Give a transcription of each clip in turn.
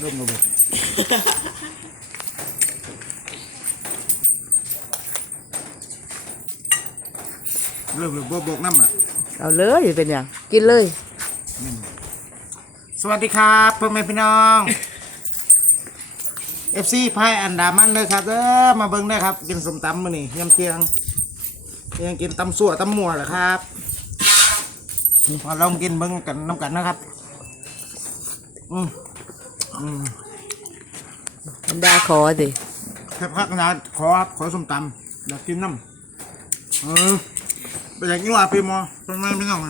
เริ่มระเบิดเริ่มเลยบโบกน้ำอะเอาเลยเป็นอย่างกินเลย สวัสดีครับพ่อแม่พี่น้อง FC พายอันดามันเลยครับเด้อมาเบิ่งได้ครับ กินสมตำมื้อนี้ยำเทียงยังกินตำสั่วตำหมัวเหรอครับมาลองกินเบิ่งกันน้ำกันนะครับ อืม อันดาขอสิแค่พักนะขอครับขอสมตำอยากกินน้ำเออไปอยากกินว่าพี่มอทำไมไม่ต้อง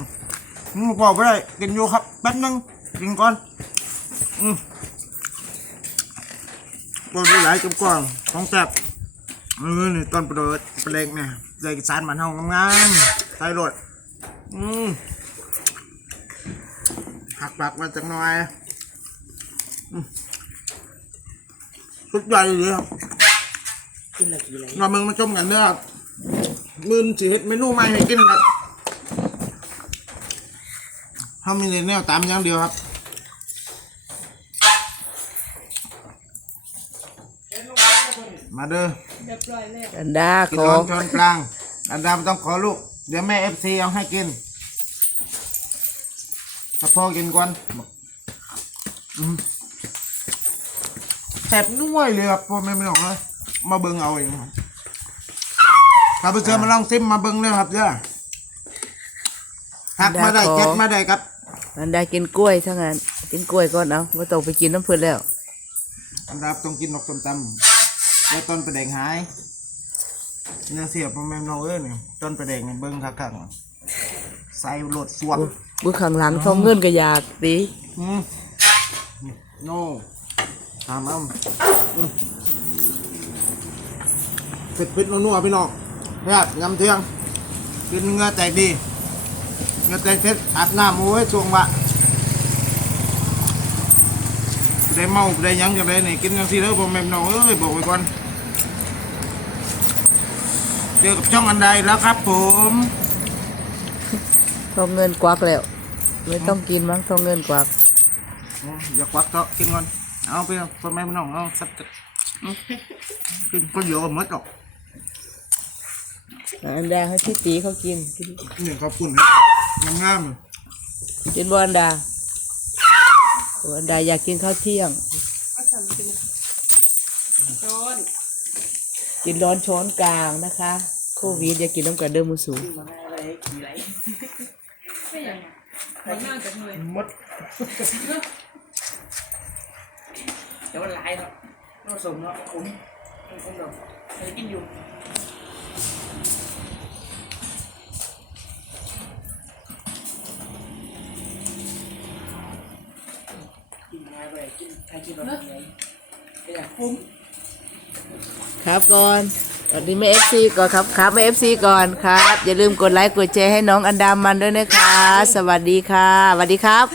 อืมพอกไปได้กินอยู่ครับแป๊บนึงกินก่อน อืมบอลหลายกับกล่องของแซ่บเออนี่ต้นประโดดประเล็กเนี่ยใส่สารมันเฮางามๆใส่รถอืมหักปากมาจากหน่อย สุดยอดเลยครับกินละกี่ไรเราเมืองมาชมกันเด้อครับมือนสิเฮ็ดเมนูใหม่ให้กินครับเขามีแต่แนวตามอย่างเดียวครับมาเด้ออันดากินขอร้อนช้อนกลาง อันดาไม่ต้องขอลูก เดี๋ยวแม่เอฟซีเอาให้กิน ถ้าพ่อกินก่อนบอกอืมแส บนุ่ยเลยครับพ่อแม่ไม่ต้องเลยมาเบิ่งเอาเองครับถ้าไปเจอมาลองซิมมาเบิ่งเลยครับเด้อทักมาได้แจ็คมาได้ครับอันดากินกล้วยทั้งนั้นกินกล้วยก่อนเอาไม่ต้องไปกินน้ำเพื่อนแล้วอันดาต้องกินนกส้มตำแล้วต้นประแดงหายเนี่ยเสียบพ่อแม่น้องเอ้ยเนี่ยต้นประแดงเนี่ยเบิ่งคักๆใส่โหลดสวกบุข้างหลังทองเงินก็อยากดิอืมโน่ ทำเอาอืมเผ็ดเผ็ดนัวๆพี่น้องเนี่ยยำเทียงกินเงือแตกดีเงือแตกเผ็ดอาบน้ำโอ้ยช่วงบะได้เมาได้หยังจังไดนี่กินจังซี่เด้อผมแม่นน้องเอ้ยบอกไว้ก่อนเจอกับช่องอันใดแล้วครับ ผมทองเงินกวักแล้ว ไม่ต้องกินมั้งทองเงินกวักโอ้อย่าควักเถอะกินก่อน เอาไปพ่อแม่พี่น้องเอาสักอืมกินคนเดียวก็หมดหรอกอันดาให้พี่ตีเขากินกินนี่ขอบคุณนะงามๆกินบ่อันดาโอ้อันดาอยากกินข้าวเที่ยงกินร้อนช้อนกลางนะคะ โควิดอย่ากินน้ำกระเดิมมือสูงมด เดี๋ยวมันหลายครับน้องสมเนาะผมผมผมดอกเคยกินอยู่กินง่าไปกินใครกินแบบไหนไม่อยากคุ้มครับก่อนตอนนี้ไม่เอฟซีก่อนครับครับไม่เอฟซีก่อนครับ อย่าลืมกดไลค์กดแชร์ให้น้องอันดามันด้วยนะคะ สวัสดีค่ะสวัสดีครับ